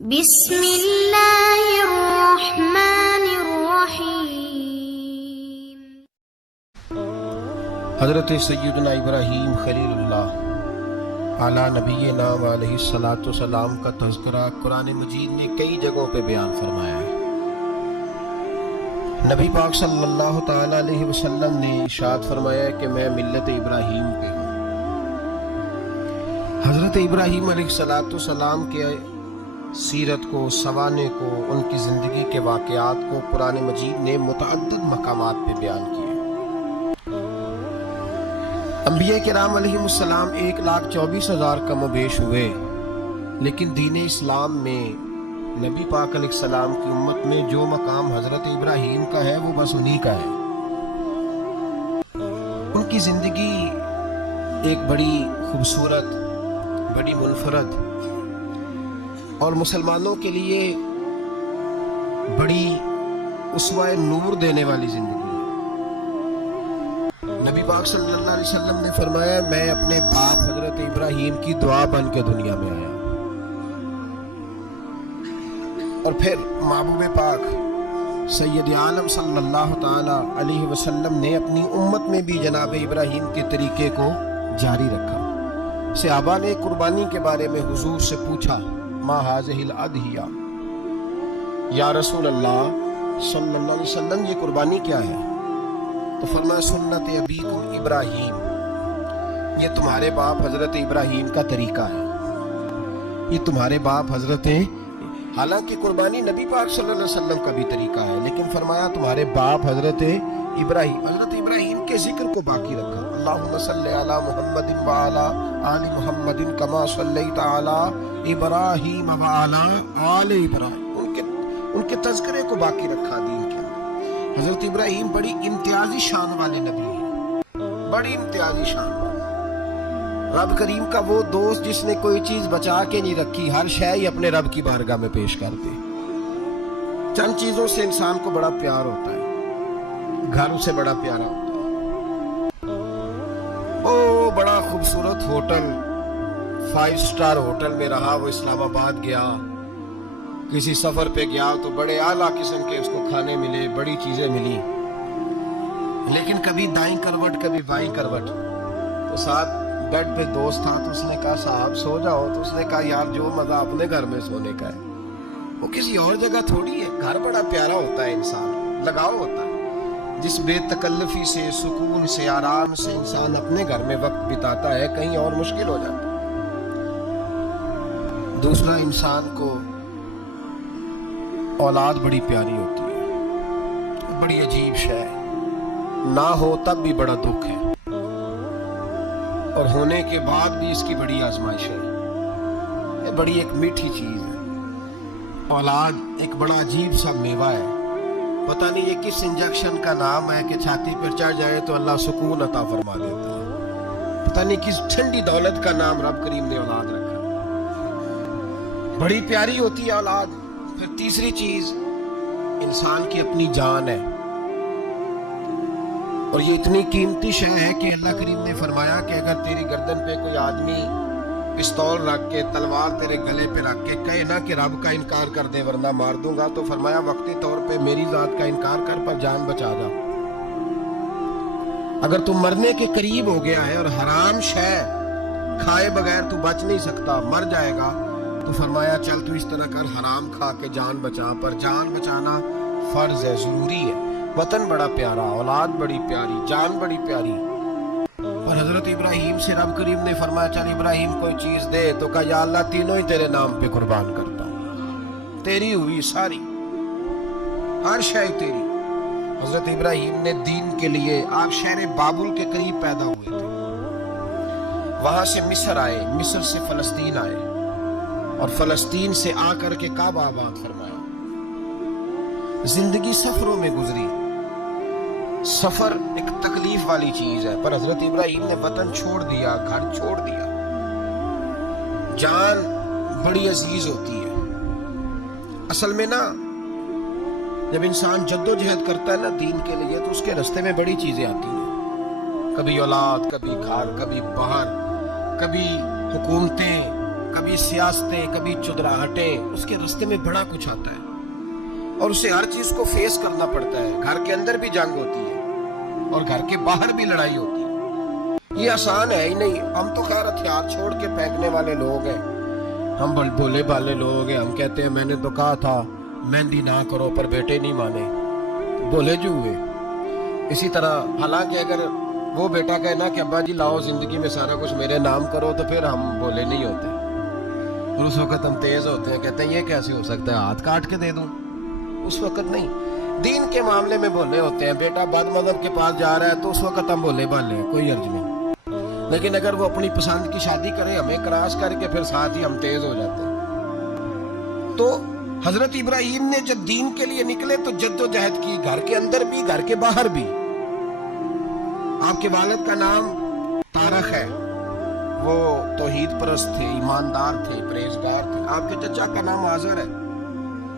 بسم اللہ الرحمن الرحیم۔ حضرت سیدنا ابراہیم خلیل اللہ علی نبینا علیہ الصلوۃ والسلام کا تذکرہ قرآن مجید نے کئی جگہوں پہ بیان فرمایا ہے۔ نبی پاک صلی اللہ تعالی علیہ وسلم نے ارشاد فرمایا ہے کہ میں ملت ابراہیم پہ ہوں۔ حضرت ابراہیم علیہ الصلوۃ والسلام کے سیرت کو، سوانح کو، ان کی زندگی کے واقعات کو قرآن مجید نے متعدد مقامات پہ بیان کیا۔ انبیاء کرام علیہ السلام 1,24,000 کم و بیش ہوئے، لیکن دین اسلام میں نبی پاک علیہ السلام کی امت میں جو مقام حضرت ابراہیم کا ہے وہ بس انہی کا ہے۔ ان کی زندگی ایک بڑی خوبصورت، بڑی منفرد اور مسلمانوں کے لیے بڑی اسوہ نور دینے والی زندگی ہے۔ نبی پاک صلی اللہ علیہ وسلم نے فرمایا میں اپنے باپ حضرت ابراہیم کی دعا بن کے دنیا میں آیا، اور پھر محبوب پاک سید عالم صلی اللہ تعالی علیہ وسلم نے اپنی امت میں بھی جناب ابراہیم کے طریقے کو جاری رکھا۔ صحابہ نے قربانی کے بارے میں حضور سے پوچھا ما هذه الاضحیہ، یا رسول اللہ صلی اللہ علیہ وسلم یہ قربانی کیا ہے؟ تو فرمایا سنت ابیکم ابراہیم، یہ تمہارے باپ حضرت ابراہیم کا طریقہ ہے، یہ تمہارے باپ حضرت، حالانکہ قربانی نبی پاک صلی اللہ علیہ وسلم کا بھی طریقہ ہے، لیکن فرمایا تمہارے باپ حضرت ابراہیم کے ذکر کو باقی رکھا۔ اللہم صلی علی محمد وعلی آل محمد کما صلیت علی ابراہیم وعلی آل ابراہیم، ان کے تذکرے کو باقی رکھا دین کے۔ حضرت ابراہیم بڑی امتیازی شان والے نبی ہیں، بڑی امتیازی شان والے۔ رب کریم کا وہ دوست جس نے کوئی چیز بچا کے نہیں رکھی، ہر شے ہی اپنے رب کی بارگاہ میں پیش کر دے۔ چند چیزوں سے انسان کو بڑا پیار ہوتا ہے، گھر اسے بڑا پیارا ہوتا ہے۔ او بڑا خوبصورت ہوٹل، 5 سٹار ہوٹل میں رہا، وہ اسلام آباد گیا، کسی سفر پہ گیا تو بڑے اعلیٰ قسم کے اس کو کھانے ملے، بڑی چیزیں ملی، لیکن کبھی دائیں کروٹ کبھی بائیں کروٹ۔ تو ساتھ بیڈ پہ دوست تھا تو اس نے کہا صاحب سو جاؤ، تو اس نے کہا یار جو مزہ اپنے گھر میں سونے کا ہے وہ کسی اور جگہ تھوڑی ہے۔ گھر بڑا پیارا ہوتا ہے، انسان لگاؤ ہوتا ہے، جس بے تکلفی سے، سکون سے، آرام سے انسان اپنے گھر میں وقت بتاتا ہے، کہیں اور مشکل ہو جاتا ہے۔ دوسرا، انسان کو اولاد بڑی پیاری ہوتی ہے، بڑی عجیب شے ہے، نہ ہو تب بھی بڑا دکھ ہے، اور ہونے کے بعد بھی اس کی بڑی آزمائش ہے۔ یہ بڑی ایک میٹھی چیز ہے۔ اولاد ایک بڑا عجیب سا میوہ ہے، پتہ نہیں یہ کس انجیکشن کا نام ہے کہ چھاتی پر چڑھ جائے تو اللہ سکون عطا فرما دیتا ہے، پتہ نہیں کس ٹھنڈی دولت کا نام رب کریم نے اولاد رکھا، بڑی پیاری ہوتی ہے اولاد۔ پھر تیسری چیز انسان کی اپنی جان ہے، اور یہ اتنی قیمتی شے ہے کہ اللہ کریم نے فرمایا کہ اگر تیری گردن پہ کوئی آدمی پستول رکھ کے، تلوار تیرے گلے پہ رکھ کے کہے نا کہ رب کا انکار کر دے ورنہ مار دوں گا، تو فرمایا وقتی طور پہ میری ذات کا انکار کر پر جان بچا جا۔ اگر تو مرنے کے قریب ہو گیا ہے اور حرام شے کھائے بغیر تو بچ نہیں سکتا، مر جائے گا، تو فرمایا چل تو اس طرح کر حرام کھا کے جان بچا، پر جان بچانا فرض ہے، ضروری ہے۔ وطن بڑا پیارا، اولاد بڑی پیاری، جان بڑی پیاری، اور حضرت ابراہیم سے رب کریم نے فرمایا چل ابراہیم کوئی چیز دے، تو کہا یا اللہ تینوں ہی تیرے نام پہ قربان کرتا ہوں، تیری ہوئی ساری، ہر شے تیری۔ حضرت ابراہیم نے دین کے لیے، آپ شہر بابل کے قریب پیدا ہوئے تھے، وہاں سے مصر آئے، مصر سے فلسطین آئے، اور فلسطین سے آ کر کے کعبہ آباد فرمایا۔ زندگی سفروں میں گزری، سفر ایک تکلیف والی چیز ہے، پر حضرت ابراہیم نے وطن چھوڑ دیا، گھر چھوڑ دیا۔ جان بڑی عزیز ہوتی ہے اصل میں نا، جب انسان جد و جہد کرتا ہے نا دین کے لیے تو اس کے راستے میں بڑی چیزیں آتی ہیں، کبھی اولاد، کبھی گھر، کبھی باہر، کبھی حکومتیں، کبھی سیاستیں، کبھی چودراہٹیں، اس کے راستے میں بڑا کچھ آتا ہے اور اسے ہر چیز کو فیس کرنا پڑتا ہے. گھر کے اندر بھی جنگ ہوتی ہے اور گھر کے باہر بھی لڑائی ہوتی ہے. یہ آسان ہے ہی نہیں. ہم تو خیر ہتھیار چھوڑ کے پھینکنے والے لوگ ہیں، ہم بھولے بھالے لوگ ہیں. ہم کہتے ہیں میں نے تو کہا تھا مہندی نہ کرو، پر بیٹے نہیں مانے، بولے جو ہوئے. اسی طرح حالانکہ اگر وہ بیٹا کہے نا کہ ابا جی لاؤ زندگی میں سارا کچھ میرے نام کرو، تو پھر ہم بولے نہیں ہوتے. اور اس وقت ہم تیز ہوتے ہیں، کہتے ہیں یہ کیسے ہو سکتا ہے، ہاتھ کاٹ کے دے دوں. اس وقت نہیں. دین کے معاملے میں بولے ہوتے ہیں. بیٹا بد مذہب کے پاس جا رہا ہے تو اس وقت ہم بولے بھالے ہیں، کوئی عرض نہیں. لیکن اگر وہ اپنی پسند کی شادی کرے ہمیں کراس کر کے، پھر ساتھ ہی ہم تیز ہو جاتے ہیں. تو حضرت ابراہیم نے جب دین کے لیے نکلے تو جد و جہد کی، گھر کے اندر بھی گھر کے باہر بھی. آپ کے والد کا نام تارخ ہے، وہ توحید پرست تھے، ایماندار تھے، پرہیزگار تھے. آپ کے چچا کا نام آزر ہے،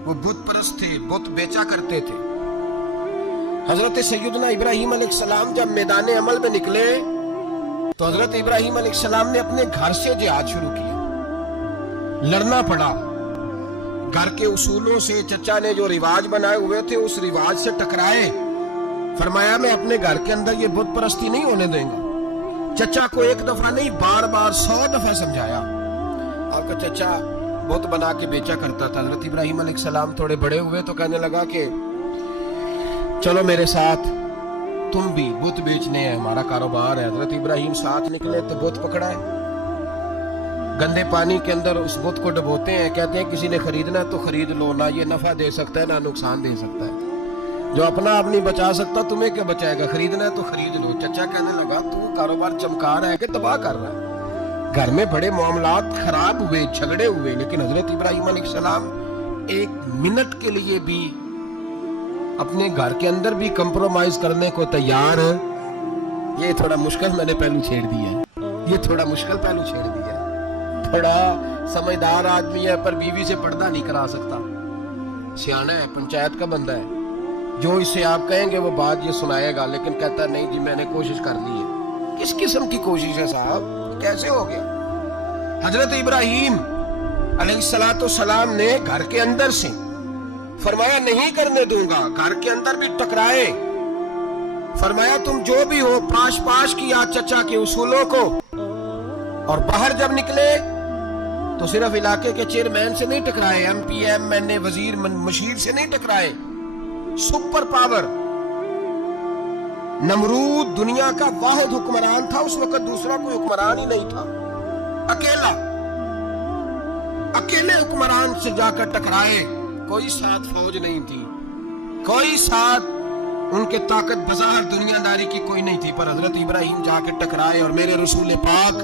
وہ بت پرست تھے، بت بیچا کرتے تھے. حضرت سیدنا ابراہیم علیہ السلام جب میدان عمل میں نکلے تو حضرت ابراہیم علیہ السلام نے اپنے گھر سے جہاد شروع کیا. لڑنا پڑا گھر کے اصولوں سے. چچا نے جو رواج بنائے ہوئے تھے اس رواج سے ٹکرائے. فرمایا میں اپنے گھر کے اندر یہ بت پرستی نہیں ہونے دیں گا. چچا کو ایک دفعہ نہیں، بار بار 100 دفعہ سمجھایا. آپ کا چچا بت بنا کے بیچا کرتا تھا. حضرت ابراہیم علیہ السلام تھوڑے بڑے ہوئے تو کہنے لگا کہ چلو میرے ساتھ، تم بھی بت بیچنے ہیں، ہمارا کاروبار ہے. حضرت ابراہیم ساتھ نکلے تو بت پکڑا ہے. گندے پانی کے اندر اس بت کو ڈبوتے ہیں، کہتے ہیں کسی نے خریدنا تو خرید لو، نہ یہ نفع دے سکتا ہے نہ نقصان دے سکتا ہے. جو اپنا آپ نہیں بچا سکتا تمہیں کیا بچائے گا، خریدنا ہے تو خرید لو. چچا کہنے لگا تو کاروبار چمکا رہا ہے کہ تباہ کر رہا ہے. گھر میں بڑے معاملات خراب ہوئے، جھگڑے ہوئے، لیکن حضرت ابراہیم علیہ السلام ایک منٹ کے لیے بھی اپنے گھر کے اندر بھی کمپرومائز کرنے کو تیار ہے. یہ تھوڑا مشکل میں نے پہلو چھیڑ دیا ہے، یہ تھوڑا مشکل پہلو چھیڑ دیا ہے. تھوڑا سمجھدار آدمی ہے پر بیوی سے پردہ نہیں کرا سکتا. سیانا ہے، پنچایت کا بندہ ہے، جو اس سے آپ کہیں گے وہ بات یہ سنائے گا، لیکن کہتا ہے نہیں جی میں نے کوشش کر لی ہے. کس قسم کی کوشش ہے صاحب، کیسے ہو گیا؟ حضرت ابراہیم علیہ السلام نے گھر کے اندر سے فرمایا نہیں کرنے دوں گا. گھر کے اندر بھی ٹکرائے. فرمایا تم جو بھی ہو، پاش پاش کیا چچا کے اصولوں کو. اور باہر جب نکلے تو صرف علاقے کے چیئرمین سے نہیں ٹکرائے، ایم پی ایم این اے وزیر مشیر سے نہیں ٹکرائے. سپر پاور نمرود دنیا کا واحد حکمران تھا اس وقت، دوسرا کوئی حکمران ہی نہیں تھا. اکیلے حکمران سے جا کر ٹکرائے. کوئی ساتھ فوج نہیں تھی، کوئی ساتھ ان کے طاقت بظاہر دنیا داری کی کوئی نہیں تھی، پر حضرت ابراہیم جا کے ٹکرائے. اور میرے رسول پاک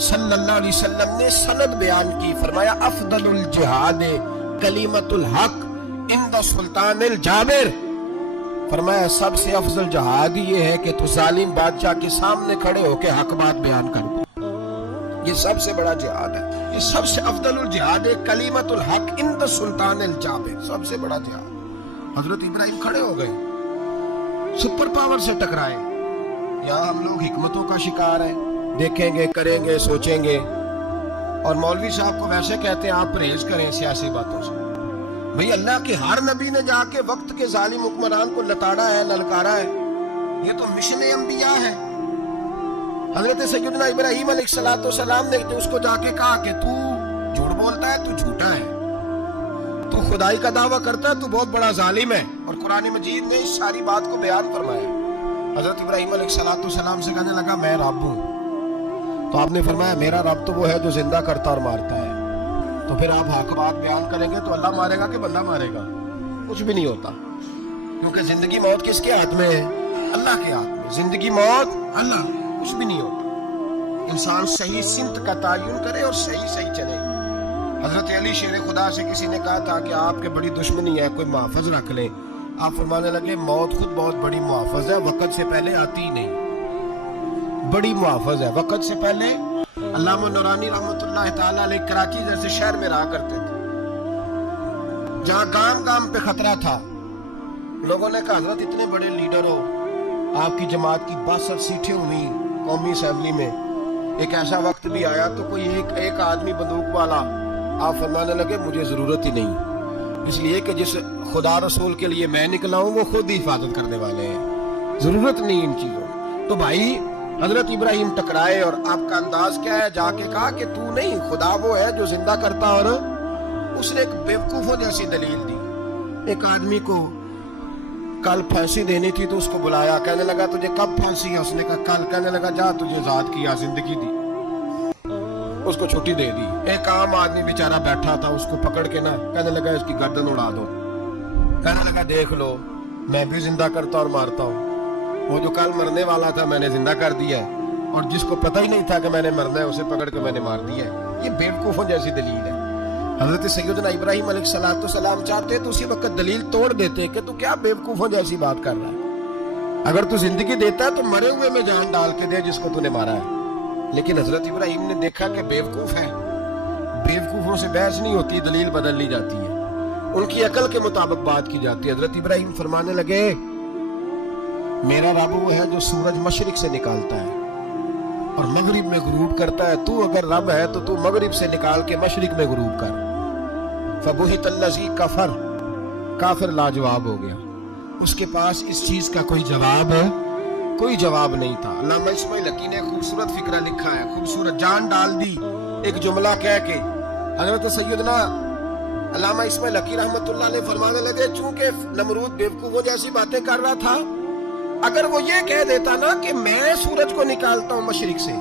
صلی اللہ علیہ وسلم نے سند بیان کی. فرمایا افضل الجہاد کلمۃ الحق عند سلطان الجابر. فرمایا سب سے افضل جہاد یہ ہے کہ تو ظالم بادشاہ کے سامنے کھڑے ہو کے حق بات بیان کر دے. یہ سب سے بڑا جہاد ہے، یہ سب سے افضل الجہاد ہے کلمۃ الحق عند سلطان الجابر. سب سے بڑا جہاد. حضرت ابراہیم کھڑے ہو گئے، سپر پاور سے ٹکرائے. یہاں ہم لوگ حکمتوں کا شکار ہیں، دیکھیں گے، کریں گے، سوچیں گے. اور مولوی صاحب کو ویسے کہتے ہیں آپ پرہیز کریں سیاسی باتوں سے. بھئی اللہ کے ہر نبی نے جا کے وقت کے ظالم حکمران کو لتاڑا ہے، للکارا ہے. یہ تو مشن انبیاء ہے. حضرت سیدنا ابراہیم علیہ السلام نے اس کو جا کے کہا کہ تو جھوٹ بولتا ہے، تو جھوٹا ہے، تو خدائی کا دعویٰ کرتا ہے، تو بہت بڑا ظالم ہے. اور قرآن مجید نے اس ساری بات کو بیان فرمایا. حضرت ابراہیم علیہ السلام سے کہنے لگا میں رب ہوں. تو آپ نے فرمایا میرا رب تو وہ ہے جو زندہ کرتا اور مارتا ہے. تو پھر آپ حق بات بیان کریں گے تو اللہ مارے گا کہ بندہ مارے گا؟ کچھ بھی نہیں ہوتا، کیونکہ زندگی موت کس کے ہاتھ میں ہے؟ اللہ کے ہاتھ میں. زندگی موت اللہ، کچھ بھی نہیں ہوتا. انسان صحیح سمت کا تعین کرے اور صحیح چلے. حضرت علی شیر خدا سے کسی نے کہا تھا کہ آپ کے بڑی دشمنی ہے، کوئی محافظ رکھ لیں. آپ فرمانے لگے موت خود بہت بڑی محافظ ہے، وقت سے پہلے آتی ہی نہیں. بڑی محافظ ہے، وقت سے پہلے. علامہ نورانی رحمۃ اللہ تعالیٰ علیہ کراچی جیسے شہر میں رہا کرتے تھے، جہاں گام گام پہ خطرہ تھا. لوگوں نے کہا حضرت اتنے بڑے لیڈر ہو، آپ کی جماعت کی 62 سیٹیں ہوئی قومی اسمبلی میں، ایک ایسا وقت بھی آیا تو کوئی ایک آدمی بندوق والا آپ فرمانے لگے مجھے ضرورت ہی نہیں، اس لیے کہ جس خدا رسول کے لیے میں نکلا ہوں وہ خود ہی حفاظت کرنے والے ہیں، ضرورت نہیں ان چیزوں۔ تو بھائی حضرت ابراہیم ٹکرائے اور آپ کا انداز کیا ہے؟ جا کے کہا کہ تو نہیں، خدا وہ ہے جو زندہ کرتا، اور اس نے ایک بیوقوفوں جیسی دلیل دی۔ ایک آدمی کو کل پھانسی دینی تھی تو اس کو بلایا، کہنے لگا تجھے کب پھانسی ہے؟ اس نے کہا کل۔ کہنے لگا جا تجھے ذات کیا زندگی دی، اس کو چھٹی دے دی۔ ایک عام آدمی بیچارہ بیٹھا تھا، اس کو پکڑ کے نا کہنے لگا اس کی گردن اڑا دو۔ کہنے لگا دیکھ لو میں بھی زندہ کرتا اور مارتا ہوں، وہ جو کل مرنے والا تھا میں نے زندہ کر دیا ہے، اور جس کو پتہ ہی نہیں تھا کہ میں نے مرنا ہے اسے پکڑ کے میں نے مار دیا ہے۔ یہ بیوقوفوں جیسی دلیل ہے۔ حضرت سیدنا ابراہیم علیہ السلام چاہتے تو اسی وقت دلیل توڑ دیتے کہ تو کیا بیوقوفوں جیسی بات کر رہا ہے، اگر تو زندگی دیتا ہے تو مرے ہوئے میں جان ڈال کے دے جس کو تو نے مارا ہے۔ لیکن حضرت ابراہیم نے دیکھا کہ بیوقوف ہے، بیوقوفوں سے بحث نہیں ہوتی، دلیل بدل لی جاتی ہے، ان کی عقل کے مطابق بات کی جاتی ہے۔ حضرت ابراہیم فرمانے لگے میرا رب وہ ہے جو سورج مشرق سے نکالتا ہے اور مغرب میں غروب کرتا ہے، تو اگر رب ہے تو مغرب سے نکال کے مشرق میں غروب کر۔ فبہت الذی کفر، کافر لاجواب ہو گیا، اس کے پاس اس چیز کا کوئی جواب نہیں تھا۔ علامہ اسماعیل حقی نے خوبصورت فکرہ لکھا ہے، خوبصورت جان ڈال دی ایک جملہ کہہ کے۔ حضرت سیدنا علامہ اسماعیل حقی رحمۃ اللہ علیہ فرمانے لگے چونکہ نمرود بیوقوفوں جیسی باتیں کر رہا تھا، اگر وہ یہ کہہ دیتا نا کہ میں سورج کو نکالتا ہوں مشرق سے،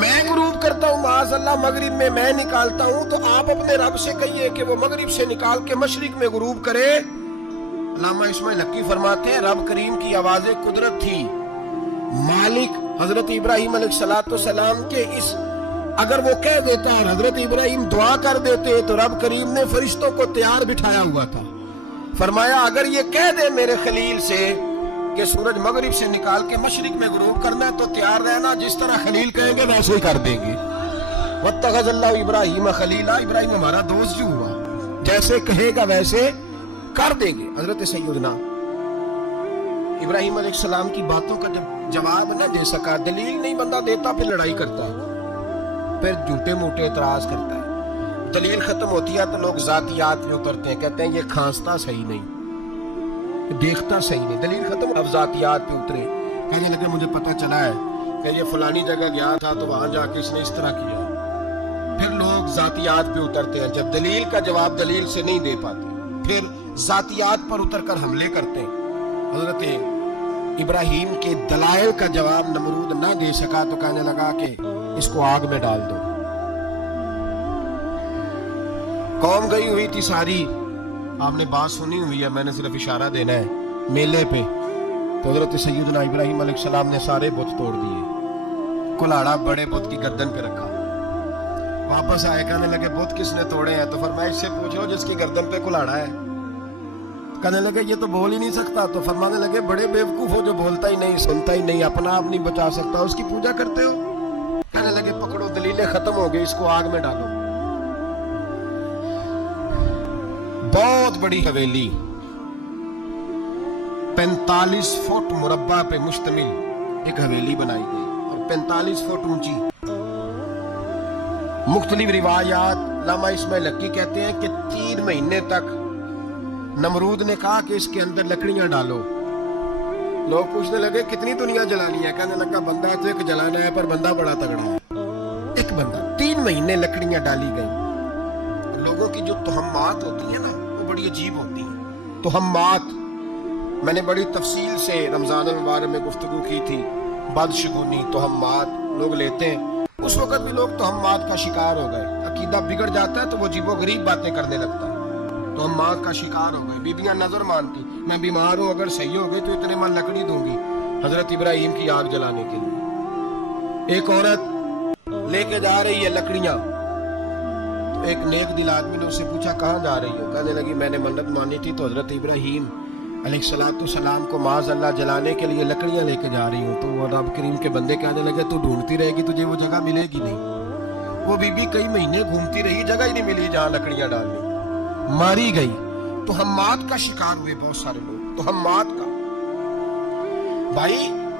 میں غروب کرتا ہوں معاذ اللہ مغرب میں نکالتا ہوں، تو آپ اپنے رب سے کہیے کہ وہ مغرب سے نکال کے مشرق میں غروب کرے۔ علامہ اسماعیل حقی فرماتے ہیں رب کریم کی آواز قدرت تھی، مالک حضرت ابراہیم علیہ السلام کے اس اگر وہ کہہ دیتا اور حضرت ابراہیم دعا کر دیتے تو رب کریم نے فرشتوں کو تیار بٹھایا ہوا تھا۔ فرمایا اگر یہ کہہ دے میرے خلیل سے کہ سورج مغرب سے نکال کے مشرق میں غروب کرنا ہے تو تیار رہنا، جس طرح خلیل کہیں گے ویسے ہی کر دیں گے۔ واتخذ اللہ ابراہیم خلیلا، ابراہیم ہمارا دوست جو ہوا، جیسے کہے گا ویسے کر دیں گے۔ حضرت سیدنا ابراہیم علیہ السلام کی باتوں کا جب جواب نہ دے سکا، دلیل نہیں بندہ دیتا، پھر لڑائی کرتا ہے، پھر جھوٹے موٹے اعتراض کرتا ہے۔ دلیل ختم ہوتی ہے تو لوگ ذاتیات میں اترتے ہیں، کہتے ہیں یہ کھانستا صحیح نہیں، دیکھتا صحیح نہیں، دلیل ختم، اب ذاتیات پہ اترے، کہنے لگے مجھے پتہ چلا ہے کہ یہ فلانی جگہ گیا تھا تو وہاں جا کے اس نے اس طرح کیا۔ پھر لوگ ذاتیات پہ اترتے ہیں، جب دلیل کا جواب دلیل سے نہیں دے پاتے پھر ذاتیات پر اتر کر حملے کرتے ہیں۔ حضرت ابراہیم کے دلائل کا جواب نمرود نہ دے سکا تو کہنے لگا کہ اس کو آگ میں ڈال دو۔ قوم گئی ہوئی تھی ساری، آپ نے بات سنی ہوئی ہے، میں نے صرف اشارہ دینا ہے، میلے پہ تو حضرت سیدنا ابراہیم علیہ السلام نے سارے بت توڑ دیے، کلاڑا بڑے بت کی گردن پہ رکھا، واپس آئے کہنے لگے بت کس نے توڑے ہیں؟ تو فرمایا اس سے پوچھو جس کی گردن پہ کلاڑا ہے۔ کہنے لگے یہ تو بول ہی نہیں سکتا، تو فرمانے لگے بڑے بیوقوف ہو جو بولتا ہی نہیں، سنتا ہی نہیں، اپنا آپ نہیں بچا سکتا، اس کی پوجا کرتے ہو؟ کہنے لگے پکڑو دلیلیں ختم ہو گئی، اس کو آگ میں ڈالو۔ بہت بڑی حویلی 45 فٹ مربع پہ مشتمل ایک حویلی بنائی گئی اور 45 فٹ اونچی۔ مختلف روایات، علامہ اسماعیل حقی کہتے ہیں کہ 3 مہینے تک نمرود نے کہا کہ اس کے اندر لکڑیاں ڈالو۔ لوگ پوچھنے لگے کتنی دنیا جلانی ہے؟ کہنے لگا بندہ تو ایک جلانا ہے پر بندہ بڑا تگڑا ہے، ایک بندہ۔ 3 مہینے لکڑیاں ڈالی گئی۔ لوگوں کی جو تہمات ہوتی ہیں نا وہ بڑی عجیب ہوتی ہیں۔ تہمات میں نے بڑی تفصیل سے رمضان المبارک میں گفتگو کی تھی، بدشگونی تہمات لوگ لیتے ہیں، اس وقت بھی لوگ تہمات کا شکار ہو گئے، عقیدہ بگڑ جاتا ہے تو وہ عجیب و غریب باتیں کرنے لگتا ہے، تہمات کا شکار ہو گئے۔ بیبیاں نظر مانتی، میں بیمار ہوں اگر صحیح ہو گئی تو اتنے من لکڑی دوں گی حضرت ابراہیم کی آگ جلانے کے لیے۔ ایک عورت لے کے جا رہی ہے لکڑیاں، تو ایک نیک دل آدمی نے اس سے پوچھا کہاں جا رہی ہو؟ کہنے لگی میں نے منت مانی تھی تو حضرت ابراہیم علیہ السلام کو معاذ اللہ جلانے کے لیے لکڑیاں لے کے جا رہی ہوں۔ تو وہ رب کریم کے بندے کہنے لگے تو ڈھونڈتی رہے گی، تجھے وہ جگہ ملے گی نہیں۔ وہ بی بی کئی مہینے گھومتی رہی، جگہ ہی نہیں ملی جہاں لکڑیاں ڈالنی، ماری گئی۔ تہمات کا شکار ہوئے بہت سارے لوگ، تہمات کا۔ بھائی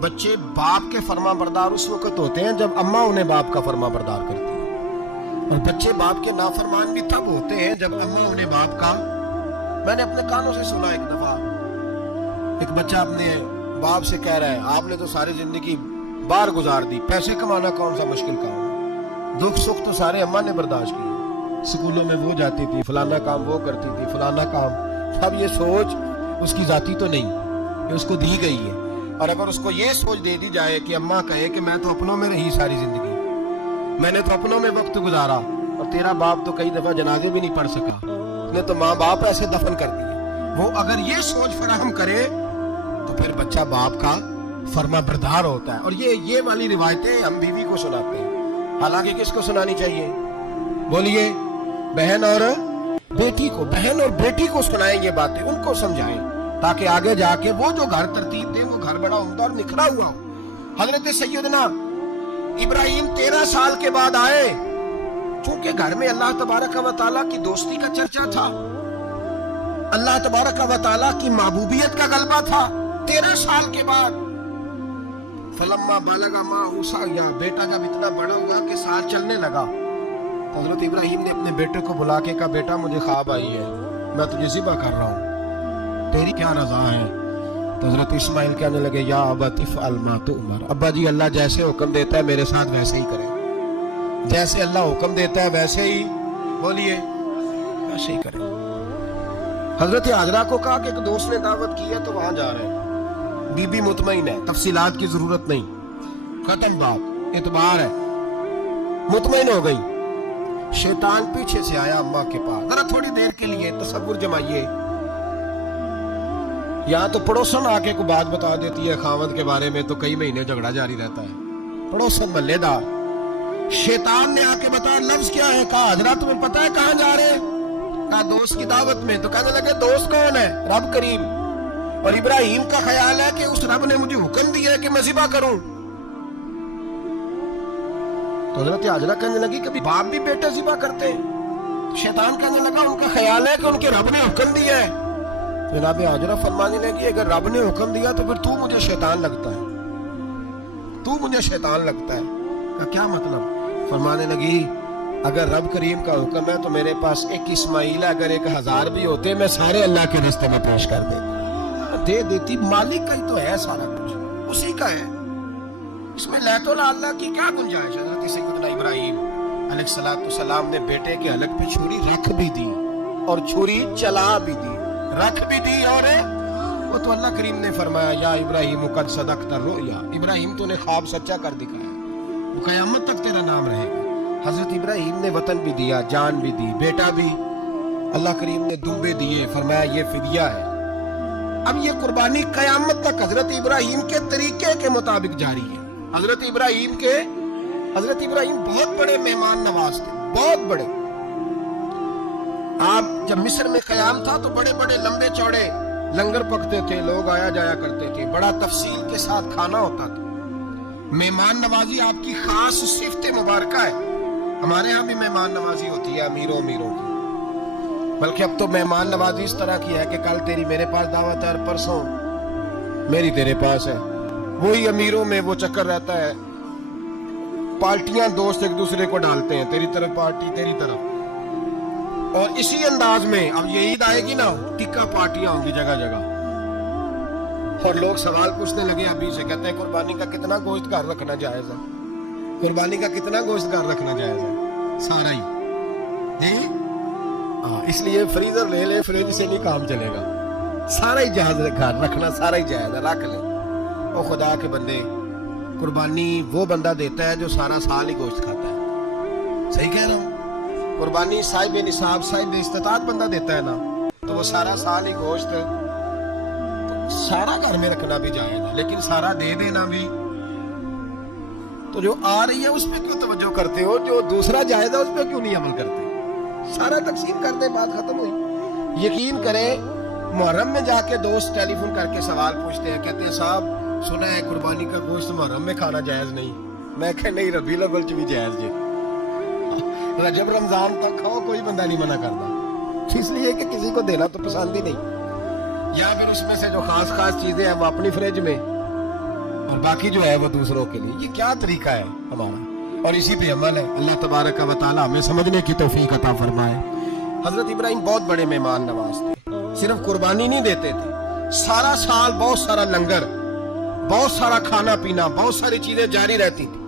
بچے باپ کے فرما بردار اس وقت ہوتے ہیں جب اماں انہیں باپ کا فرما بردار کرتی ہے، اور بچے باپ کے نافرمان بھی تب ہوتے ہیں جب اماں انہیں باپ کا. میں نے اپنے کانوں سے سنا ایک دفعہ ایک بچہ اپنے باپ سے کہہ رہا ہے آپ نے تو ساری زندگی باہر گزار دی، پیسے کمانا کون سا مشکل کام ہے، دکھ سکھ تو سارے اماں نے برداشت کیے، سکولوں میں وہ جاتی تھی، فلانا کام وہ کرتی تھی، فلانا کام. اب یہ سوچ اس کی ذاتی تو نہیں، یہ اس کو دی گئی ہے. اور اگر اس کو یہ سوچ دے دی جائے کہ اماں کہے کہ میں تو اپنوں میں رہی ساری زندگی، میں نے تو اپنوں میں وقت گزارا، اور تیرا باپ تو کئی دفعہ جنازے بھی نہیں پڑھ سکا، اس نے تو ماں باپ ایسے دفن کر دیے، وہ اگر یہ سوچ فراہم کرے تو پھر بچہ باپ کا فرما بردار ہوتا ہے. اور یہ والی روایتیں ہم بیوی کو سناتے ہیں، حالانکہ کس کو سنانی چاہیے؟ بولیے. بہن اور بیٹی کو، بہن اور بیٹی کو سنائیں یہ باتیں، ان کو سمجھائیں، تاکہ آگے جا کے وہ جو گھر ترتیب دیں وہ گھر بڑا عمدہ اور نکھرا ہوا ہو. حضرت سیدنا ابراہیم 13 سال کے بعد آئے، چونکہ گھر میں اللہ تبارک و تعالیٰ کی دوستی کا چرچا تھا، اللہ تبارک و تعالیٰ کی محبوبیت کا غلبہ تھا. 13 سال کے بعد فلما بالغ معه سعيا، بیٹا جب اتنا بڑا ہوا کہ ساتھ چلنے لگا، تو حضرت ابراہیم نے اپنے بیٹے کو بلا کے کہا بیٹا مجھے خواب آئی ہے، میں تجھے ذبح کر رہا ہوں، تیری کیا رضا ہے؟ تو حضرت اسماعیل کہنے لگے یا ابت افعل ما تؤمر، ابا جی اللہ جیسے حکم دیتا ہے میرے ساتھ ویسے ہی کریں، جیسے اللہ حکم دیتا ہے ویسے ہی، بولیے، ویسے ہی کریں. حضرت حاجرہ کو کہا کہ ایک دوست نے دعوت کی ہے تو وہاں جا رہے ہیں. بی بی مطمئن ہے، تفصیلات کی ضرورت نہیں، ختم بات، اعتبار ہے، مطمئن ہو گئی. شیطان پیچھے سے آیا اماں کے پاس، ذرا تھوڑی دیر کے لیے تصور جمائیے، یا تو پڑوسن آ کے کوئی بات بتا دیتی ہے خاوند کے بارے میں تو کئی مہینے جھگڑا جاری رہتا ہے، پڑوسن محلے دار. شیطان نے آ کے بتایا لفظ کیا ہے؟ کہا حضرت تمہیں پتا ہے کہاں جا رہے ہیں؟ کہا دوست کی دعوت میں. تو کہنے لگے دوست کون ہے؟ رب کریم. اور ابراہیم کا خیال ہے کہ اس رب نے مجھے حکم دیا ہے کہ میں ذبح کروں. تو حضرت حاجرہ کہنے لگی کبھی باپ بھی بیٹے ذبح کرتے ہیں؟ شیطان کہنے لگا ان کا خیال ہے کہ ان کے رب نے حکم دیا ہے. جناب حاجرہ فرمانے لگی اگر رب نے حکم دیا تو پھر تو مجھے شیطان لگتا ہے، تو مجھے شیطان لگتا ہے. کا کیا مطلب؟ فرمانے لگی اگر رب کریم کا حکم ہے تو میرے پاس ایک اسماعیل ہے، اگر 1000 بھی ہوتے میں سارے اللہ کے راستے میں پیش کر دے دیتی. مالک کا ہی تو ہے سارا کچھ، اسی کا ہے، اس میں لیت اللہ کی کیا گنجائش؟ حضرت سیدنا ابراہیم علیہ السلام نے بیٹے کے حلق پہ چھری رکھ بھی دی اور چھری چلا بھی دی، رکھ بھی دی. اور وہ تو اللہ کریم نے فرمایا یا ابراہیم قد صدقت الرؤیا، ابراہیم تو نے خواب سچا کر دکھایا، وہ قیامت تک تیرا نام رہے گا. حضرت ابراہیم نے وطن بھی دیا، جان بھی دی، بیٹا بھی، اللہ کریم نے دمبے دیے، فرمایا یہ فدیہ ہے. اب یہ قربانی قیامت تک حضرت ابراہیم کے طریقے کے مطابق جاری ہے. حضرت ابراہیم بہت بڑے مہمان نواز تھے، بہت بڑے. آپ جب مصر میں قیام تھا تو بڑے بڑے لمبے چوڑے لنگر پکتے تھے، لوگ آیا جایا کرتے تھے، بڑا تفصیل کے ساتھ کھانا ہوتا تھا. مہمان نوازی آپ کی خاص صفت مبارکہ ہے. ہمارے ہاں بھی مہمان نوازی ہوتی ہے امیروں کی، بلکہ اب تو مہمان نوازی اس طرح کی ہے کہ کل تیری میرے پاس دعوت ہے اور پرسوں میری تیرے پاس ہے. وہی امیروں میں وہ چکر رہتا ہے، پارٹیاں دوست ایک دوسرے کو ڈالتے ہیں، تیری طرف پارٹی تیری طرف. اور اسی انداز میں اب یہ عید آئے گی نا، ٹکا پارٹیاں ہوں گی جگہ جگہ. اور لوگ سوال پوچھنے لگے ابھی سے، کہتے ہیں قربانی کا کتنا گوشت گھر رکھنا جائز ہے؟ قربانی کا کتنا گوشت گھر رکھنا جائز ہے؟ سارا ہی. اس لیے فریزر لے لے، فریج سے نہیں کام چلے گا. سارا ہی جائز گھر رکھنا، سارا ہی جائز ہے، رکھ لیں. اور خدا کے بندے، قربانی وہ بندہ دیتا ہے جو سارا سال ہی گوشت کھاتا ہے. صحیح کہہ رہا ہوں؟ قربانی صاحب نصاب، صاحب استطاعت بندہ دیتا ہے نا، تو وہ سارا سال ہی گوشت، سارا گھر میں رکھنا بھی جائز ہے، لیکن سارا دے دینا بھی. تو جو آ رہی ہے اس پہ کیوں توجہ کرتے ہو؟ جو دوسرا جائز ہے اس پہ کیوں نہیں عمل کرتے؟ سارا تقسیم کر دیں، بات ختم ہوئی. یقین کریں محرم میں جا کے دوست ٹیلی فون کر کے سوال پوچھتے ہیں، کہتے ہیں صاحب سنا ہے قربانی کا گوشت محرم میں کھانا جائز نہیں. میں کہ نہیں، ربیع الاول بھی جائز جی، رجب رمضان تک کھاؤ، کوئی بندہ نہیں منع کرتا. اس لیے کہ کسی کو دینا تو پسند ہی نہیں، یا پھر اس میں سے جو خاص چیزیں ہیں وہ اپنی فریج میں، اور باقی جو ہے وہ دوسروں کے لیے. یہ کیا طریقہ ہے ہمارا, اور اسی پہ عمل ہے. اللہ تبارک و تعالیٰ ہمیں سمجھنے کی توفیق عطا فرمائے. حضرت ابراہیم بہت بڑے مہمان نواز تھے. صرف قربانی نہیں دیتے تھے, سارا سال بہت سارا لنگر, بہت سارا کھانا پینا, بہت ساری چیزیں جاری رہتی تھی.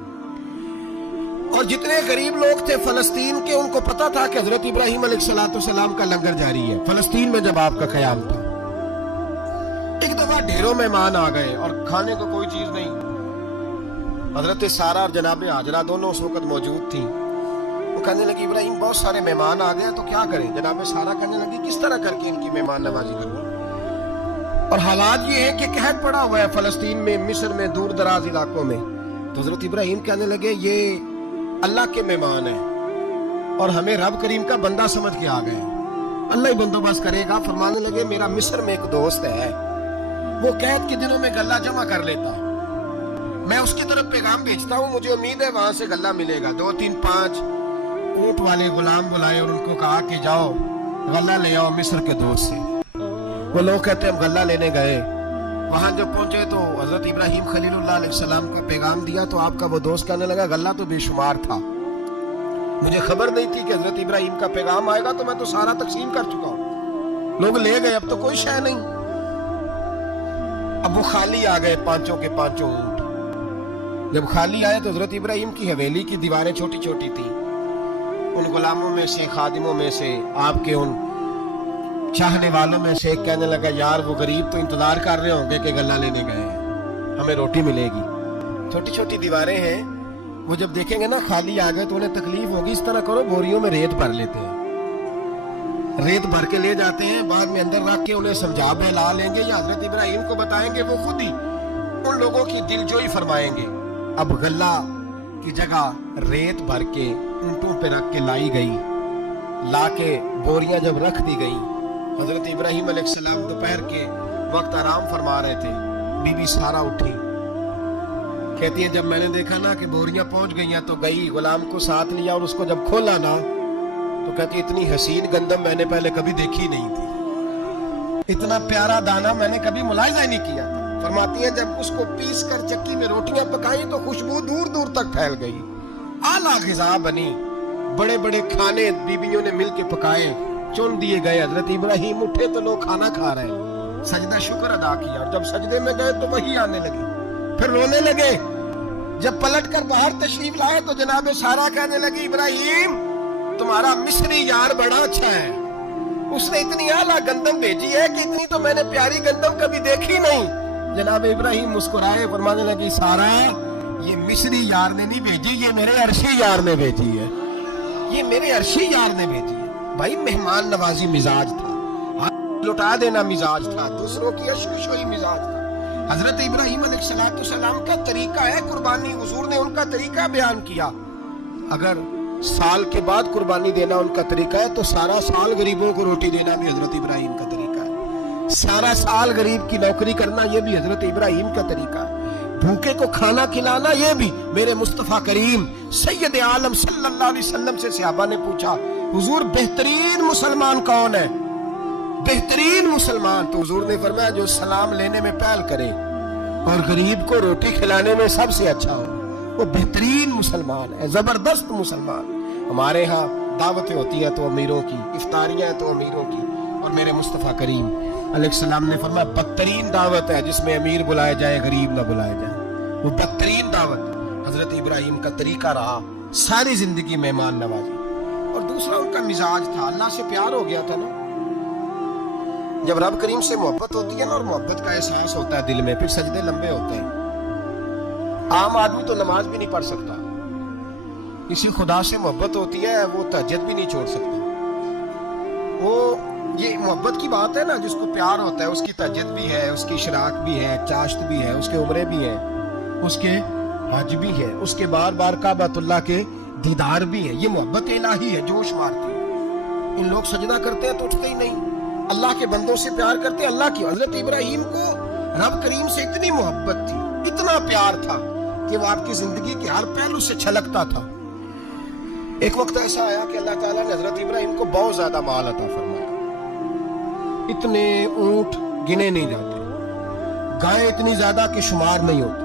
اور جتنے غریب لوگ تھے فلسطین کے, ان کو پتا تھا کہ حضرت ابراہیم علیہ السلام کا لنگر جاری ہے فلسطین میں جب آپ کا قیام تھا. ایک دفعہ ڈھیروں مہمان آ گئے اور کھانے کو کوئی چیز نہیں. حضرت سارہ اور جناب ہاجرہ دونوں اس وقت موجود تھیں. وہ کہنے لگی ابراہیم بہت سارے مہمان آ گئے تو کیا کریں. جناب سارہ کہنے لگی کس طرح کر کے ان کی مہمان نوازی کروں. اور حالات یہ ہے کہ قحط پڑا ہوا ہے فلسطین میں, مصر میں, دور دراز علاقوں میں. تو حضرت ابراہیم کہنے لگے یہ اللہ کے مہمان ہیں اور ہمیں رب کریم کا بندہ سمجھ کے آ گئے, اللہ ہی بندوبست کرے گا. فرمانے لگے میرا مصر میں ایک دوست ہے, وہ قحط کے دنوں میں غلہ جمع کر لیتا ہے, میں اس کی طرف پیغام بھیجتا ہوں, مجھے امید ہے وہاں سے غلہ ملے گا. 2 3 5 اونٹ والے غلام بلائے اور ان کو کہا کہ جاؤ غلہ لے آؤ مصر کے دوست سے. وہ لوگ کہتے ہیں ہم غلہ لینے گئے, وہاں جب پہنچے تو حضرت ابراہیم خلیل اللہ علیہ السلام کو پیغام دیا تو آپ کا وہ دوست کہنے لگا غلہ تو بے شمار تھا, مجھے خبر نہیں تھی کہ حضرت ابراہیم کا پیغام آئے گا, تو میں تو سارا تقسیم کر چکا ہوں, لوگ لے گئے, اب تو کوئی شے نہیں. اب وہ خالی آ گئے 5 کے 5 اونٹ. جب خالی آئے تو حضرت ابراہیم کی حویلی کی دیواریں چھوٹی چھوٹی تھیں. ان غلاموں میں سے, خادموں میں سے, آپ کے ان چاہنے والوں میں سے ایک کہنے لگا یار وہ غریب تو انتظار کر رہے ہوں گے کہ غلہ لینے گئے ہیں, ہمیں روٹی ملے گی. چھوٹی چھوٹی دیواریں ہیں, وہ جب دیکھیں گے نا خالی آ گئے تو انہیں تکلیف ہوگی. اس طرح کرو بوریوں میں ریت بھر لیتے ہیں, ریت بھر کے لے جاتے ہیں, بعد میں اندر رکھ کے انہیں سمجھا بہلا لیں گے, یا حضرت ابراہیم کو بتائیں گے, وہ خود ہی ان لوگوں کی دلجوئی فرمائیں گے. اب غلہ کی جگہ ریت بھر کے اونٹوں پہ رکھ کے لائی گئی. لا کے بوریاں جب رکھ دی گئی, حضرت ابراہیم علیہ السلام دوپہر کے وقت آرام فرما رہے تھے. بی بی سارہ اٹھی, کہتی ہے جب میں نے دیکھا نا کہ بوریاں پہنچ گئی ہیں تو گئی, غلام کو ساتھ لیا اور اس کو جب کھولا نا تو کہتی اتنی حسین گندم میں نے پہلے کبھی دیکھی نہیں تھی, اتنا پیارا دانا میں نے کبھی ملاحظہ ہی نہیں کیا تھا. فرماتی ہے جب اس کو پیس کر چکی میں روٹیاں پکائیں تو خوشبو دور دور تک پھیل گئی, اعلیٰ غذا بنی, بڑے بڑے کھانے بیویوں نے مل کے پکائے, چن دیے گئے. حضرت ابراہیم اٹھے تو لوگ کھانا کھا رہے ہیں, سجدہ شکر ادا کیا, اور جب سجدے میں گئے تو وہی آنے لگی, پھر رونے لگے. جب پلٹ کر باہر تشریف لائے تو جناب سارہ کہنے لگی ابراہیم تمہارا مصری یار بڑا اچھا ہے, اس نے اتنی اعلیٰ گندم بھیجی ہے کہ اتنی تو میں نے پیاری گندم کبھی دیکھی نہیں. جناب ابراہیم مسکرائے, فرمانے لگی سارہ یہ مصری یار نے نہیں بھیجی, یہ میرے عرشی یار نے بھیجی ہے, یہ میرے عرشی یار نے بھیجی ہے. بھائی مہمان نوازی مزاج تھا, لٹا دینا مزاج تھا, دوسروں کی اشکشوئی مزاج تھا. حضرت ابراہیم علیہ السلام کا طریقہ ہے قربانی, حضور نے ان کا طریقہ بیان کیا. اگر سال کے بعد قربانی دینا ان کا طریقہ ہے تو سارا سال غریبوں کو روٹی دینا بھی حضرت ابراہیم کا طریقہ ہے. سارا سال غریب کی نوکری کرنا یہ بھی حضرت ابراہیم کا طریقہ ہے. بھوکے کو کھانا کھلانا یہ بھی. میرے مصطفیٰ کریم سید عالم صلی اللہ علیہ وسلم سے صحابہ نے پوچھا حضور بہترین مسلمان کون ہے, بہترین مسلمان؟ تو حضور نے فرمایا جو سلام لینے میں پہل کرے اور غریب کو روٹی کھلانے میں سب سے اچھا ہو, وہ بہترین مسلمان ہے, زبردست مسلمان. ہمارے ہاں دعوتیں ہوتی ہیں تو امیروں کی, افطاریاں ہیں تو امیروں کی, اور میرے مصطفیٰ کریم علیہ السلام نے فرمایا بدترین دعوت ہے جس میں امیر بلائے جائے غریب نہ بلائے جائے, وہ بدترین دعوت. حضرت ابراہیم کا طریقہ رہا ساری زندگی مہمان نوازی. اور دوسرا ان کا مزاج تھا, اللہ سے پیار ہو گیا تھا نا. جب رب کریم سے محبت ہوتی ہے نا, اور محبت کا احساس ہوتا ہے دل میں, پھر سجدے لمبے ہوتے ہیں. عام آدمی تو نماز بھی نہیں پڑھ سکتا, کسی خدا سے محبت ہوتی ہے وہ تہجد بھی نہیں چھوڑ سکتا. وہ یہ محبت کی بات ہے نا, جس کو پیار ہوتا ہے اس کی تہجد بھی ہے, اس کی اشراق بھی ہے, چاشت بھی ہے, اس کے عمرے بھی ہیں, اس کے حج بھی ہے, اس کے بار بار کعبۃ اللہ کے دیدار بھی ہے. یہ محبت الہی ہے, جوش مارتی ہے. ان لوگ سجدہ کرتے ہیں تو اٹھتے ہی نہیں, اللہ کے بندوں سے پیار کرتے ہیں اللہ کی. حضرت ابراہیم کو رب کریم سے اتنی محبت تھی, اتنا پیار تھا کہ وہ آپ کی زندگی کے ہر پہلو سے چھلکتا تھا. ایک وقت ایسا آیا کہ اللہ تعالیٰ نے حضرت ابراہیم کو بہت زیادہ مال عطا فرمایا. اتنے اونٹ گنے نہیں جاتے, گائیں اتنی زیادہ کہ شمار نہیں ہوتی,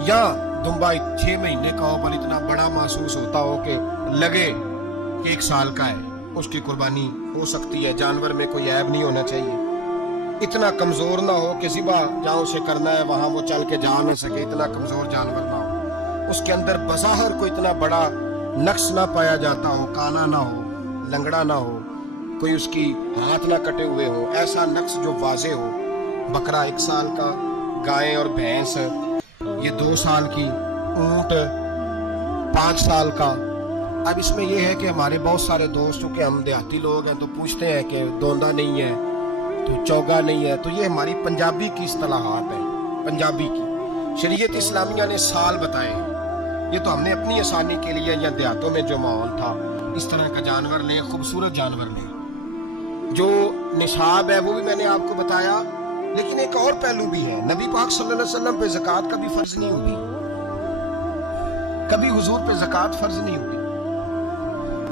یا دمبا 6 مہینے کا ہو پر اتنا بڑا محسوس ہوتا ہو کہ لگے کہ 1 سال کا ہے، اس کی قربانی ہو سکتی ہے۔ جانور میں کوئی عیب نہیں ہونا چاہیے، اتنا کمزور نہ ہو کہ ذبح جہاں اسے کرنا ہے وہاں وہ چل کے جا نہ سکے، اتنا کمزور جانور نہ ہو، اس کے اندر بظاہر کوئی اتنا بڑا نقص نہ پایا جاتا ہو، کانا نہ ہو، لنگڑا نہ ہو، کوئی اس کی ہاتھ نہ کٹے ہوئے ہو، ایسا نقص جو واضح ہو۔ بکرا 1 سال کا، گائے اور بھینس یہ 2 سال کی، اونٹ 5 سال کا۔ اب اس میں یہ ہے کہ ہمارے بہت سارے دوست چونکہ ہم دیہاتی لوگ ہیں تو پوچھتے ہیں کہ دوندا نہیں ہے تو چوگا نہیں ہے، تو یہ ہماری پنجابی کی اصطلاحات ہیں، پنجابی کی۔ شریعت اسلامیہ نے سال بتائے ہیں، یہ تو ہم نے اپنی آسانی کے لیے، یا دیہاتوں میں جو ماحول تھا اس طرح کا جانور لیں، خوبصورت جانور لیں۔ جو نصاب ہے وہ بھی میں نے آپ کو بتایا، لیکن ایک اور پہلو بھی ہے۔ نبی پاک صلی اللہ علیہ وسلم پہ زکوٰۃ کبھی فرض نہیں ہوگی، کبھی حضور پہ زکوٰۃ فرض نہیں ہوگی۔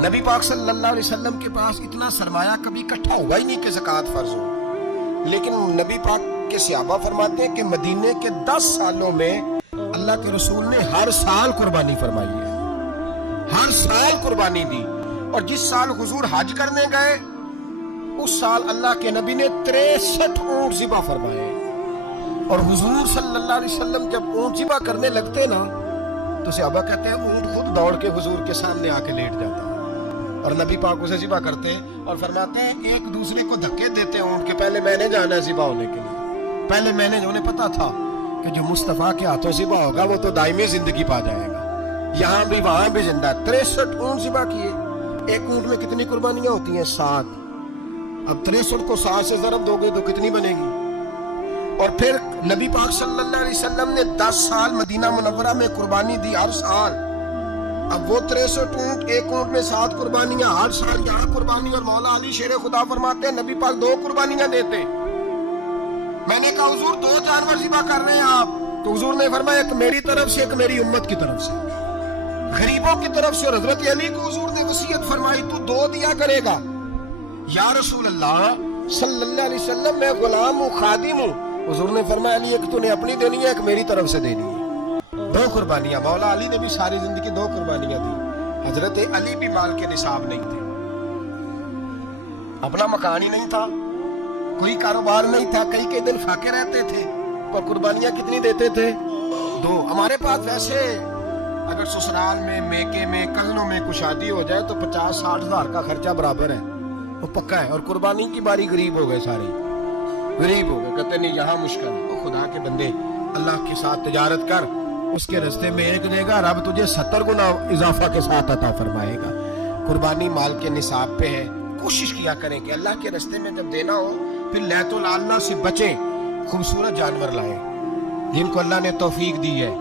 نبی پاک صلی اللہ علیہ وسلم کے پاس اتنا سرمایہ کبھی اکٹھا ہوا ہی نہیں کہ زکوٰۃ فرض ہو، لیکن نبی پاک کے صحابہ فرماتے ہیں کہ مدینے کے 10 سالوں میں اللہ کے رسول نے ہر سال قربانی فرمائی ہے، ہر سال قربانی دی۔ اور جس سال حضور حج کرنے گئے اس سال اللہ کے نبی نے 63 اونٹ ذبح فرمائے، اور حضور صلی اللہ علیہ وسلم جب اونٹ ذبح کرنے لگتے نا تو صحابہ کہتے ہیں اونٹ خود دوڑ کے حضور کے سامنے آ کے لیٹ جاتا، اور نبی پاک اسے ذبح کرتے اور فرماتے ہیں ایک دوسرے کو دھکے دیتے اونٹ کے، پہلے میں نے جانا ہے ذبح ہونے کے لیے، پہلے میں نے، انہیں پتا تھا کہ جو مصطفیٰ کے ہاتھوں ذبح ہوگا وہ تو دائمی زندگی پا جائے گا، یہاں بھی وہاں بھی زندہ۔ 63 اونٹ ذبح کیے۔ ایک اونٹ میں کتنی قربانیاں ہوتی ہیں؟ 7۔ اب 63 کو 7 سے ضرب دو گے تو کتنی بنے گی؟ اور پھر نبی پاک صلی اللہ علیہ وسلم نے 10 سال مدینہ منورہ میں قربانی دی، ہر سال۔ اب وہ 63 اونٹ، ایک اونٹ میں 7 قربانیاں، ہر سال یہاں قربانی۔ اور مولا علی شیر خدا فرماتے ہیں نبی پاک 2 قربانیاں دیتے۔ میں نے کہا حضور 2 جانور ذبح کر رہے ہیں آپ، تو حضور نے فرمایا ایک میری طرف سے، ایک میری امت کی طرف سے، غریبوں کی طرف سے۔ اور حضرت علی کو حضور نے وصیت فرمائی تو 2 دیا کرے گا۔ یا رسول اللہ صلی اللہ علیہ وسلم میں غلام ہوں، خادم ہوں۔ حضور نے فرمایا علی ایک تو نے اپنی دینی ہے، ایک میری طرف سے دینی ہے۔ 2 قربانیاں۔ مولا علی نے بھی ساری زندگی 2 قربانیاں دی۔ حضرت علی بھی مال کے نصاب نہیں تھے، اپنا مکان ہی نہیں تھا، کوئی کاروبار نہیں تھا، کئی دن فاقے رہتے تھے، پر قربانیاں کتنی دیتے تھے؟ 2۔ ہمارے پاس ویسے اگر سسرال میں، میکے میں، کزنوں میں کچھ شادی ہو جائے تو 50-60 ہزار کا خرچہ برابر ہے، وہ پکا ہے۔ اور قربانی کی باری غریب ہو گئے، سارے غریب ہو گئے، کہتے نہیں یہاں مشکل ہے۔ وہ خدا کے بندے اللہ کے ساتھ تجارت کر، اس کے رستے میں 1 دے گا، رب تجھے 70 گنا اضافہ کے ساتھ عطا فرمائے گا۔ قربانی مال کے نصاب پہ ہے۔ کوشش کیا کریں کہ اللہ کے رستے میں جب دینا ہو پھر لیت العلہ سے بچیں، خوبصورت جانور لائیں۔ جن کو اللہ نے توفیق دی ہے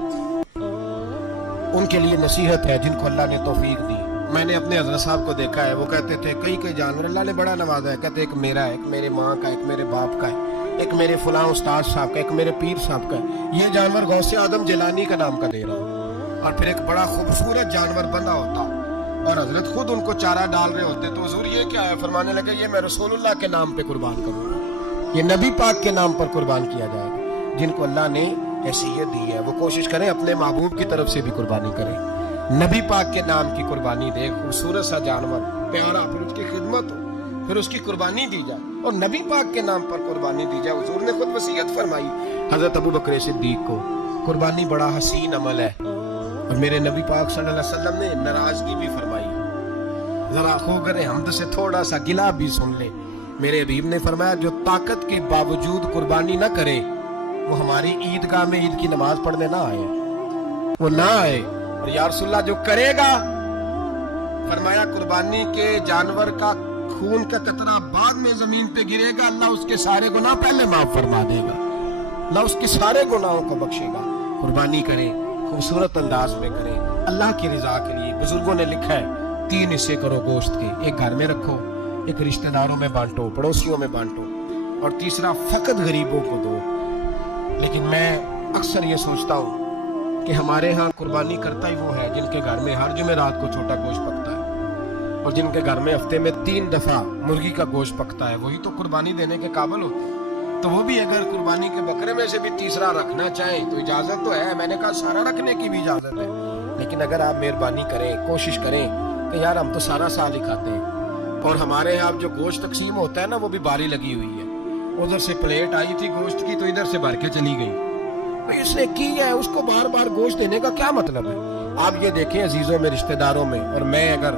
ان کے لیے نصیحت ہے، جن کو اللہ نے توفیق دی۔ میں نے اپنے حضرت صاحب کو دیکھا ہے، وہ کہتے تھے کئی جانور اللہ نے بڑا نوازا ہے، کہتے ایک میرا ہے، ایک میرے ماں کا، ایک میرے باپ کا ہے، ایک میرے فلاں استاد صاحب کا، ایک میرے پیر صاحب کا ہے۔ یہ جانور غوث اعظم جیلانی کا نام کا دے رہا ہوں۔ اور پھر ایک بڑا خوبصورت جانور بندہ ہوتا اور حضرت خود ان کو چارہ ڈال رہے ہوتے، تو حضور یہ کیا ہے؟ فرمانے لگے یہ میں رسول اللہ کے نام پہ قربان کروں گا، یہ نبی پاک کے نام پر قربان کیا جائے گا۔ جن کو اللہ نے حیثیت دی ہے وہ کوشش کریں اپنے محبوب کی طرف سے بھی قربانی کریں، نبی پاک کے نام کی قربانی دے، خوبصورت سا جانور پیارا، پھر اس کی خدمت ہو، پھر اس کی قربانی دی جائے اور نبی پاک کے نام پر قربانی دی جائے۔ حضور نے خود وصیت فرمائی حضرت ابو بکر صدیق کو، قربانی بڑا حسین عمل ہے۔ اور میرے نبی پاک صلی اللہ علیہ وسلم نے ناراضگی بھی فرمائی، ذرا خوگر حمد سے تھوڑا سا گلا بھی سن لے۔ میرے حبیب نے فرمایا جو طاقت کے باوجود قربانی نہ کرے وہ ہماری عیدگاہ میں عید کی نماز پڑھنے نہ آئے، وہ نہ آئے۔ اور یا رسول اللہ جو کرے گا، فرمایا قربانی کے جانور کا خون کا قطرہ بعد میں زمین پہ گرے گا، اللہ اس کے سارے گناہ پہلے معاف فرما دے گا، اللہ اس کے سارے گناہوں کو بخشے گا۔ قربانی کریں، خوبصورت انداز میں کریں، اللہ کی رضا کے لیے۔ بزرگوں نے لکھا ہے 3 حصے کرو گوشت کے، ایک گھر میں رکھو، ایک رشتہ داروں میں بانٹو، پڑوسیوں میں بانٹو، اور تیسرا فقط غریبوں کو دو۔ لیکن میں اکثر یہ سوچتا ہوں کہ ہمارے ہاں قربانی کرتا ہی وہ ہے جن کے گھر میں ہر جمعرات کو چھوٹا گوشت پکتا ہے، اور جن کے گھر میں ہفتے میں 3 دفعہ مرغی کا گوشت پکتا ہے، وہی تو قربانی دینے کے قابل ہوتے ہیں۔ تو وہ بھی اگر قربانی کے بکرے میں سے بھی تیسرا رکھنا چاہیں تو اجازت تو ہے، میں نے کہا سارا رکھنے کی بھی اجازت ہے، لیکن اگر آپ مہربانی کریں، کوشش کریں کہ یار ہم تو سارا سال ہی کھاتے ہیں، اور ہمارے یہاں جو گوشت تقسیم ہوتا ہے نا وہ بھی باری لگی ہوئی ہے، ادھر سے پلیٹ آئی تھی گوشت کی تو ادھر سے بھر کے چلی گئی، تو اس نے کی ہے، اس کو بار بار گوشت دینے کا کیا مطلب ہے؟ آپ یہ دیکھیں عزیزوں میں، رشتہ داروں میں، اور میں اگر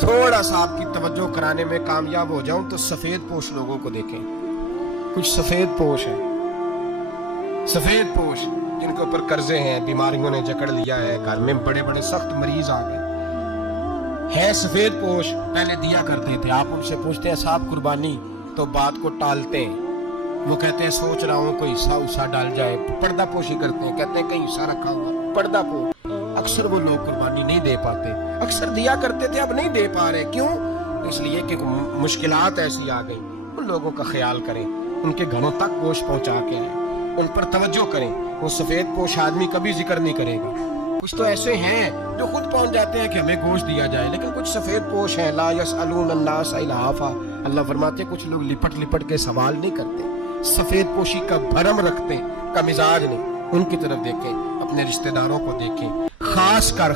تھوڑا سا آپ کی توجہ کرانے میں کامیاب ہو جاؤں تو سفید پوش لوگوں کو دیکھیں، کچھ سفید پوش ہیں، سفید پوش جن کے اوپر قرضے ہیں، بیماریوں نے جکڑ لیا ہے، گھر میں بڑے بڑے سخت مریض آ گئے ہیں، سفید پوش پہلے دیا کرتے تھے، آپ ان سے پوچھتے ہیں صاحب قربانی، تو بات کو ٹالتے ہیں، وہ کہتے ہیں سوچ رہا ہوں کوئی حصہ ڈال جائے، پردہ پوشی کرتے ہیں، کہتے ہیں کہیں حصہ رکھا ہوا، پردہ پوش، اکثر وہ لوگ قربانی نہیں دے پاتے، اکثر دیا کرتے تھے اب نہیں دے پا رہے، کیوں؟ اس لیے کہ مشکلات ایسی آ گئی، ان لوگوں کا خیال کریں، ان کے گھروں تک گوشت پہنچا کے آئیں، ان پر توجہ کریں، وہ سفید پوش آدمی کبھی ذکر نہیں کرے گا، کچھ تو ایسے ہیں جو خود پہنچ جاتے ہیں کہ ہمیں گوشت دیا جائے، لیکن کچھ سفید پوش ہیں، لا یسألون الناس الحافا، اللہ فرماتے کچھ لوگ لپٹ لپٹ کے سوال نہیں کرتے، سفید پوشی کا بھرم رکھتے کا مزاج نہیں، ان کی طرف دیکھیں، اپنے رشتہ داروں کو دیکھیں، خاص کر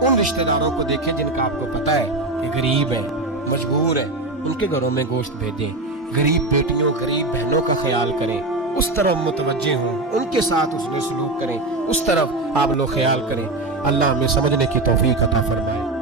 ان رشتہ داروں کو دیکھیں جن کا آپ کو پتا ہے کہ غریب ہیں، مجبور ہیں، ان کے گھروں میں گوشت بھیجیں، غریب بیٹیوں غریب بہنوں کا خیال کریں، اس طرف متوجہ ہوں، ان کے ساتھ اس نے سلوک کریں، اس طرف آپ لوگ خیال کریں، اللہ ہمیں سمجھنے کی توفیق عطا فرمائے۔